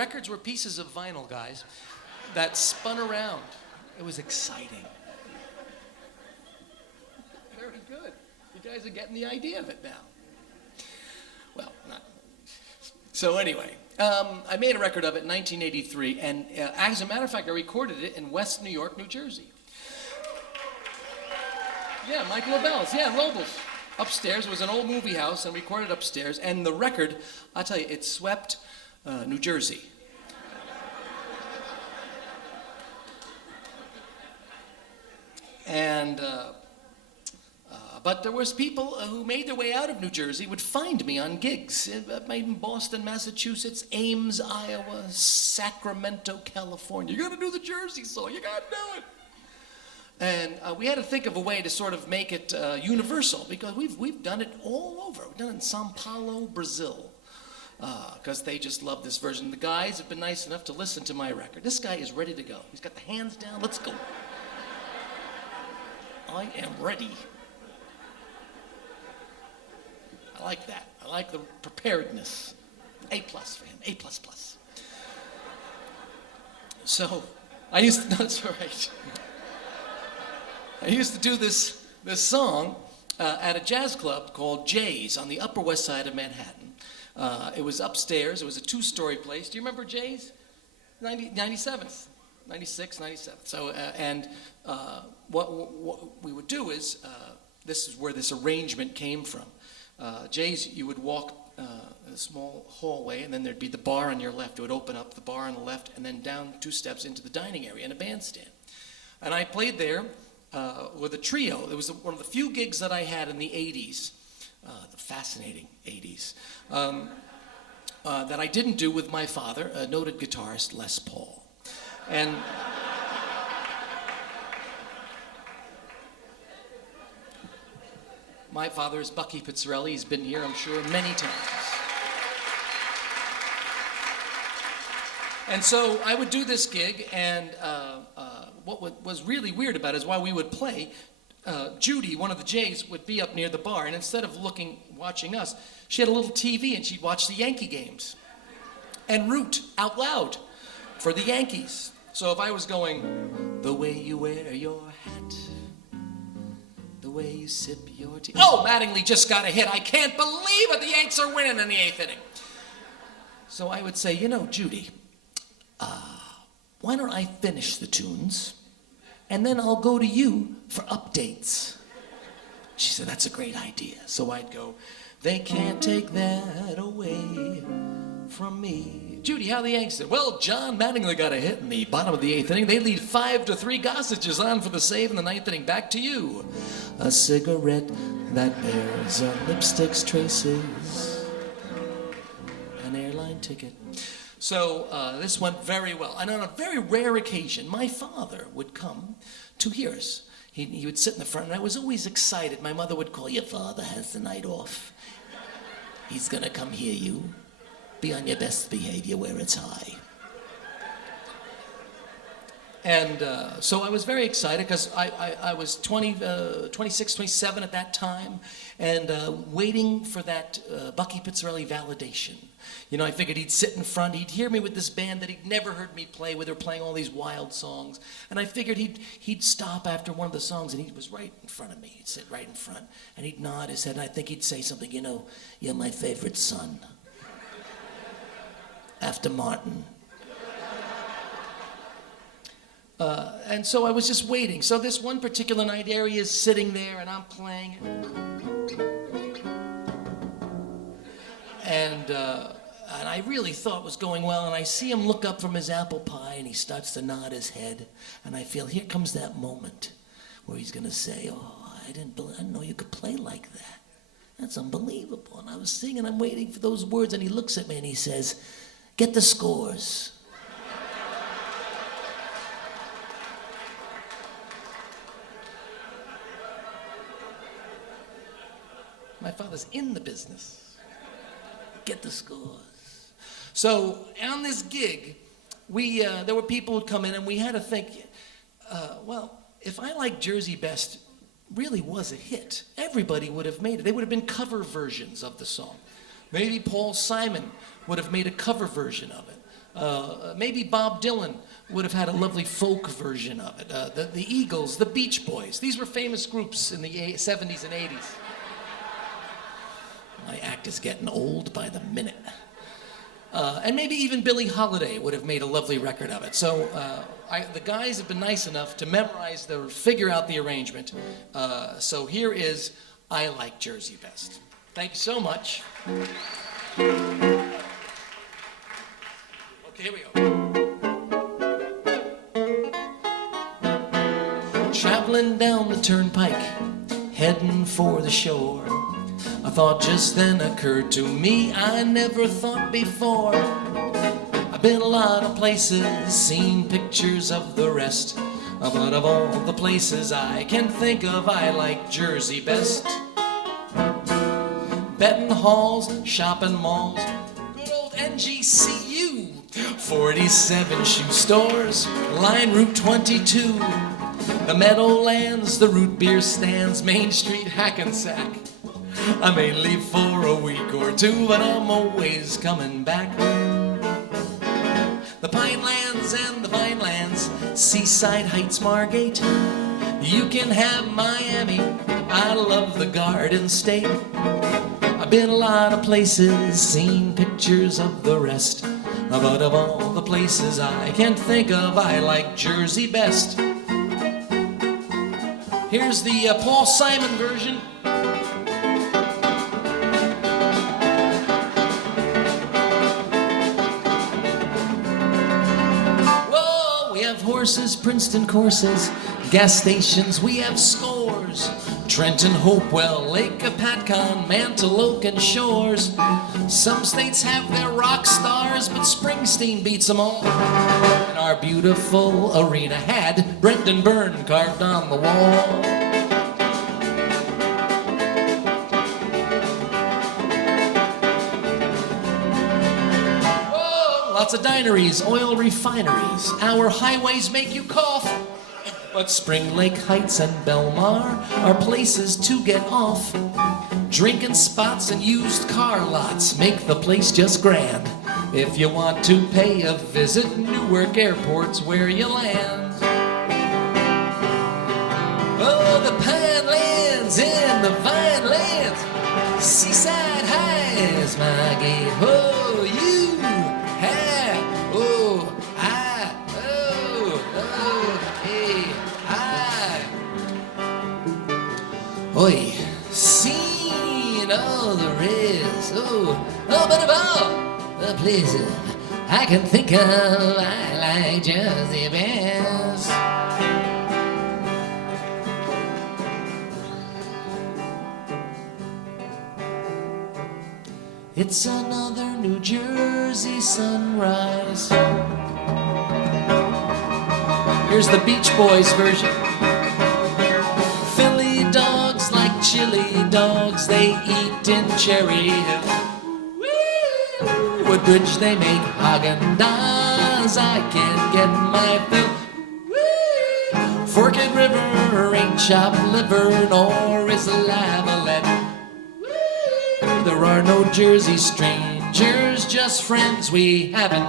records were pieces of vinyl, guys, that spun around. It was exciting. Very good. You guys are getting the idea of it now. Well, not. So anyway, I made a record of it in 1983, and as a matter of fact, I recorded it in West New York, New Jersey. Yeah, Mike Lobel's. Yeah, Lobel's. Upstairs. It was an old movie house, and recorded upstairs. And the record, I'll tell you, it swept New Jersey. And but there was people who made their way out of New Jersey would find me on gigs. Made in Boston, Massachusetts, Ames, Iowa, Sacramento, California. You got to do the Jersey song. You got to do it. And we had to think of a way to sort of make it universal, because we've done it all over. We've done it in Sao Paulo, Brazil, because they just love this version. The guys have been nice enough to listen to my record. This guy is ready to go. He's got the hands down. Let's go. I am ready. I like that. I like the preparedness. A+, fam. A++. So, I used to, that's all right. I used to do this song at a jazz club called Jay's on the Upper West Side of Manhattan. It was upstairs. It was a 2-story place. Do you remember Jay's? 97th. 96, 97. So, what we would do is, this is where this arrangement came from. Jay's, you would walk a small hallway, and then there'd be the bar on your left. It would open up, the bar on the left, and then down 2 steps into the dining area and a bandstand. And I played there with a trio. It was one of the few gigs that I had in the 80s, the fascinating 80s, that I didn't do with my father, a noted guitarist, Les Paul. And my father is Bucky Pizzarelli. He's been here, I'm sure, many times. And so I would do this gig, and what was really weird about it is while we would play, Judy, one of the Jays, would be up near the bar, and instead of watching us, she had a little TV, and she'd watch the Yankee games and root out loud for the Yankees. So if I was going, the way you wear your hat, the way you sip your tea. Oh, Mattingly just got a hit. I can't believe it. The Yanks are winning in the 8th inning. So I would say, Judy, why don't I finish the tunes, and then I'll go to you for updates. She said, that's a great idea. So I'd go, they can't take that away from me. Judy, how the Yanks did? Well, John Mattingly got a hit in the bottom of the 8th inning. They lead 5-3. Gossage is on for the save in the 9th inning. Back to you. A cigarette that bears a lipstick's traces. An airline ticket. So this went very well. And on a very rare occasion, my father would come to hear us. He would sit in the front, and I was always excited. My mother would call, your father has the night off. He's going to come hear you. Be on your best behavior where it's high. And so I was very excited because I was 26, 27 at that time, and waiting for that Bucky Pizzarelli validation. I figured he'd sit in front, he'd hear me with this band that he'd never heard me play with. They're playing all these wild songs. And I figured he'd stop after one of the songs, and he was right in front of me. He'd sit right in front, and he'd nod his head, and I think he'd say something, you're my favorite son. After Martin. And so I was just waiting. So this one particular night, Ari is sitting there, and I'm playing. And I really thought it was going well, and I see him look up from his apple pie, and he starts to nod his head, and I feel, here comes that moment where he's going to say, I didn't know you could play like that. That's unbelievable. And I was singing, I'm waiting for those words, and he looks at me, and he says, get the scores. My father's in the business. Get the scores. So on this gig, there were people who'd come in, and we had to think, if I Like Jersey Best really was a hit, everybody would have made it. They would have been cover versions of the song. Maybe Paul Simon would have made a cover version of it. Maybe Bob Dylan would have had a lovely folk version of it. The Eagles, the Beach Boys. These were famous groups in the 70s and 80s. My act is getting old by the minute. And maybe even Billie Holiday would have made a lovely record of it. So the guys have been nice enough to memorize figure out the arrangement. So here is I Like Jersey Best. Thank you so much. Okay, here we go. Traveling down the turnpike, heading for the shore. A thought just then occurred to me I never thought before. I've been a lot of places, seen pictures of the rest, but of all the places I can think of, I like Jersey best. Betting halls, shopping malls, good old NJCU, 47 shoe stores, line Route 22, the Meadowlands, the root beer stands, Main Street, Hackensack. I may leave for a week or two, but I'm always coming back. The Pinelands and the Vinelands, Seaside Heights, Margate. You can have Miami, I love the Garden State. I've been a lot of places, seen pictures of the rest, but of all the places I can think of, I like Jersey best. Here's the Paul Simon version. Horses, Princeton courses, gas stations, we have scores. Trenton, Hopewell, Lake Apatcon, Mantelope and Shores. Some states have their rock stars, but Springsteen beats them all. And our beautiful arena had Brendan Byrne carved on the wall. Lots of dineries, oil refineries, our highways make you cough. But Spring Lake Heights and Belmar are places to get off. Drinking spots and used car lots make the place just grand. If you want to pay a visit, Newark Airport's where you land. Oh, the Pinelands and the Vinelands, Seaside Heights, my gate. Oh, you. Oi, seen all there is, but of all the places I can think of, I like Jersey best. It's another New Jersey sunrise. Here's the Beach Boys version. Dogs like chili dogs, they eat in Cherry Hill. Woodbridge, they make Haagen-Dazs, I can't get my fill. Forked River ain't chopped liver, nor is Lavalette. There are no Jersey strangers, just friends we haven't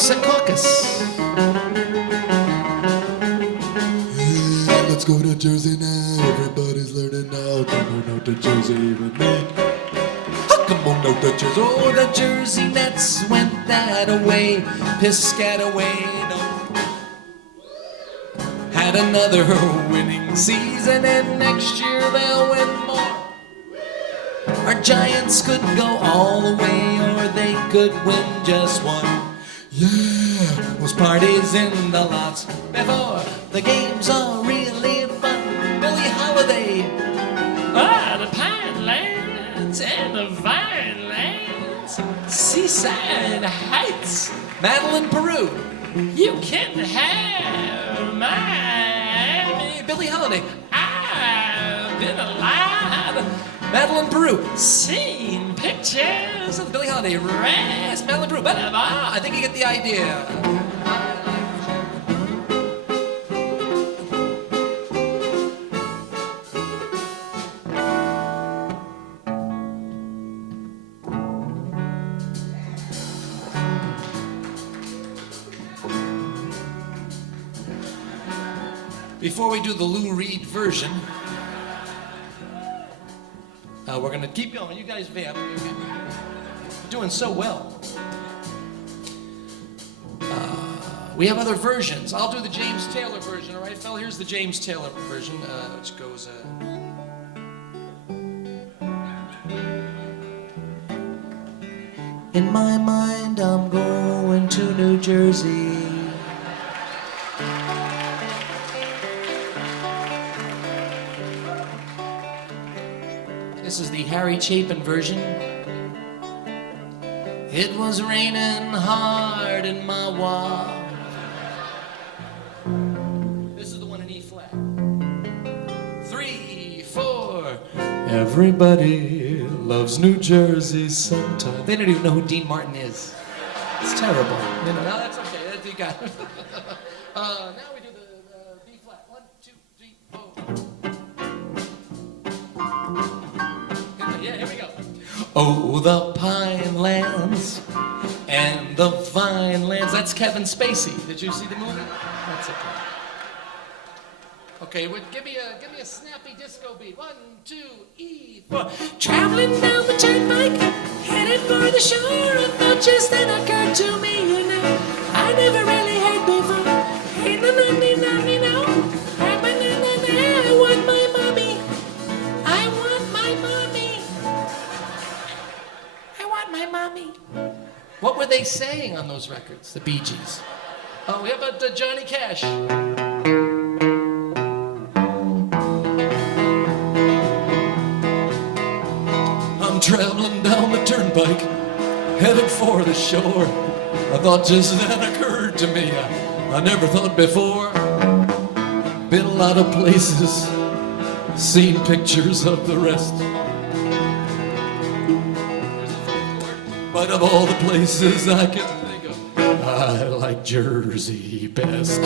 Secaucus. Let's go to Jersey now. Everybody's learning now. Come on out to Jersey with me. Come on out to Jersey. Oh, the Jersey Nets went that away, Piscataway, no. Had another winning season, and next year they'll win more. Our Giants could go all the way, or they could win just one. Yeah, Was parties in the lots before the games are really fun. Billie Holiday, the Pinelands and the Vinelands, Seaside Heights, Madeline Peru. You can have Miami. Billie Holiday, I've been alive. Madeline Peru, seen pictures of Billie Holiday. Rest, Madeline Peru. I think you get the idea. Before we do the Lou Reed version, we're going to keep going. You guys vamp. You're doing so well. We have other versions. I'll do the James Taylor version, all right, fella? Here's the James Taylor version, which goes... In my mind, I'm going to New Jersey. This is the Harry Chapin version. It was raining hard in my walk. This is the one in E flat. 3, 4. Everybody loves New Jersey sometime. They don't even know who Dean Martin is. It's terrible. You know, no, that's okay. You got it. Now we do the B flat. 1, 2, 3, 4. Yeah, here we go. Oh, the pine lands and the vine lands. That's Kevin Spacey. Did you see the movie? That's okay. Okay, well, give me a snappy disco beat. 1, 2, E, 4. Traveling down the turnpike, headed for the shore. A thought just then occurred to me, you know, I never really heard before. Hey, no, no, no, no, no. I want my mommy. I want my mommy. I want my mommy. What were they saying on those records, the Bee Gees? Oh, how about Johnny Cash? I'm traveling down the turnpike, headed for the shore. A thought just then occurred to me, I never thought before. Been a lot of places, seen pictures of the rest. But of all the places I can think of, I like Jersey best.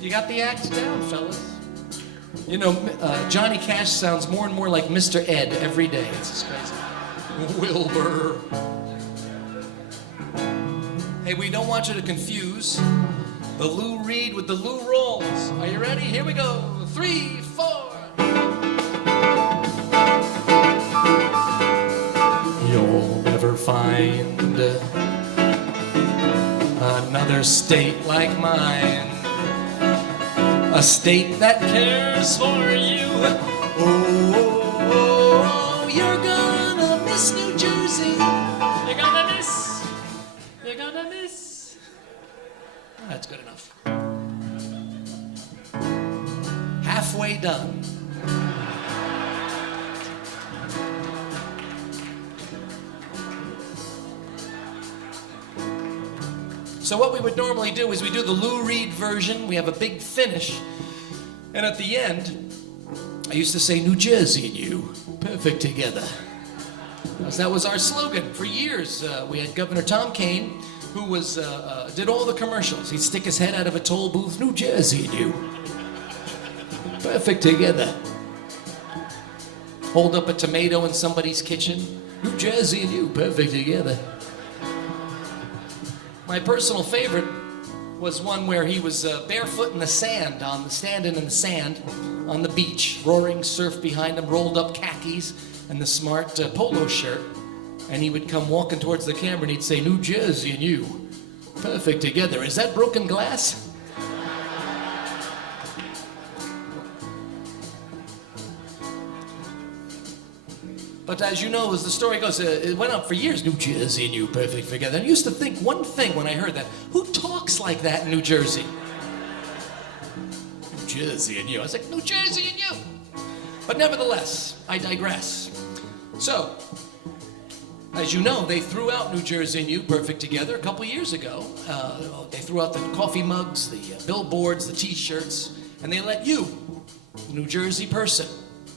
You got the acts down, fellas. You know, Johnny Cash sounds more and more like Mr. Ed every day. It's just crazy. Wilbur. Hey, we don't want you to confuse the Lou Reed with the Lou Rolls. Are you ready? Here we go. 3, 4. You'll never find another state like mine. A state that cares for you. Oh, you're gonna miss New Jersey. You're gonna miss. You're gonna miss. That's good enough. Halfway done. So what we would normally do is we do the Lou Reed version. We have a big finish. And at the end, I used to say, New Jersey and you, perfect together. Because that was our slogan for years. We had Governor Tom Kane, who did all the commercials. He'd stick his head out of a toll booth, New Jersey and you, perfect together. Hold up a tomato in somebody's kitchen, New Jersey and you, perfect together. My personal favorite was one where he was barefoot in the sand, standing in the sand on the beach, roaring surf behind him, rolled up khakis and the smart polo shirt. And he would come walking towards the camera and he'd say, New Jersey and you, perfect together. Is that broken glass? But as you know, as the story goes, it went on for years. New Jersey and you, perfect together. And I used to think one thing when I heard that. Who talks like that in New Jersey? New Jersey and you. I was like, New Jersey and you. But nevertheless, I digress. So, as you know, they threw out New Jersey and you, perfect together, a couple years ago. They threw out the coffee mugs, the billboards, the T-shirts, and they let you, the New Jersey person,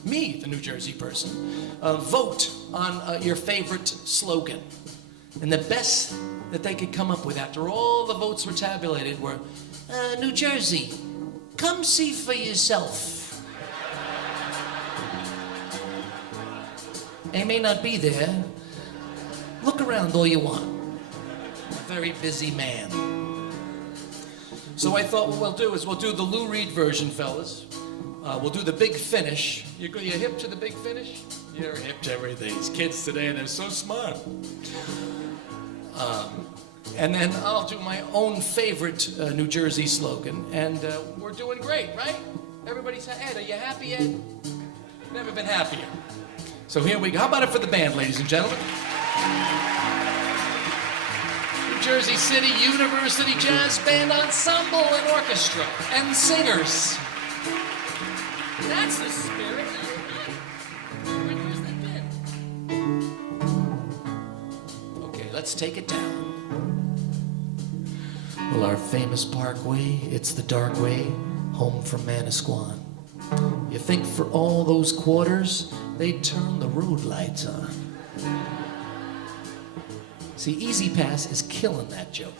me, the New Jersey person, vote on your favorite slogan. And the best that they could come up with after all the votes were tabulated were, New Jersey, come see for yourself. They may not be there. Look around all you want. A very busy man. So I thought what we'll do is we'll do the Lou Reed version, fellas. We'll do the big finish. You hip to the big finish? You're hip to everything. These kids today, they're so smart. And then I'll do my own favorite New Jersey slogan. And we're doing great, right? Everybody's, Ed, are you happy, Ed? Never been happier. So here we go. How about it for the band, ladies and gentlemen? New Jersey City University Jazz Band Ensemble and Orchestra and singers. That's the spirit. Where's that been? Okay, let's take it down. Well, our famous parkway, it's the dark way, home from Manasquan. You think for all those quarters, they'd turn the road lights on. See, Easy Pass is killing that joke.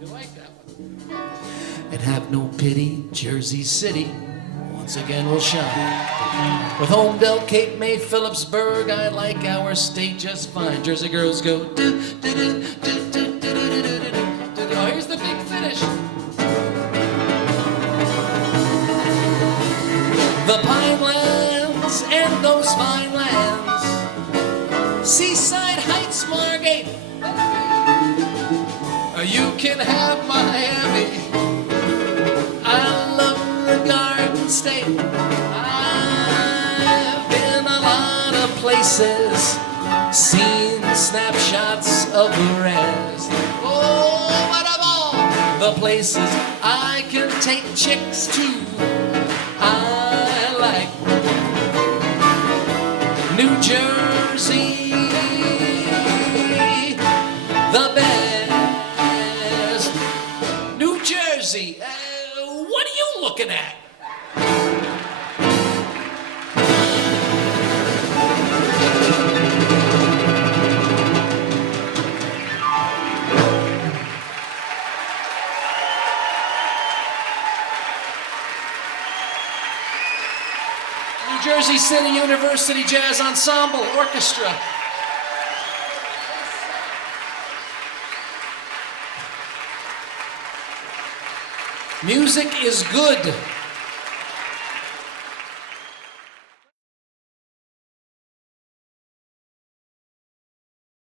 You like that one? And have no pity, Jersey City once again will shine. With Homedale, Cape May, Phillipsburg, I like our state just fine. Jersey girls go do do do do do do do do do. Oh, here's the big finish. The Pinelands and those fine lands, Seaside Heights, Margate. You can have Miami. I love the Garden State. I've been a lot of places, seen snapshots of the rest. Oh, but of all the places I can take chicks to, I like New Jersey, the best. New Jersey, what are you looking at? New Jersey City University Jazz Ensemble Orchestra. Music is good.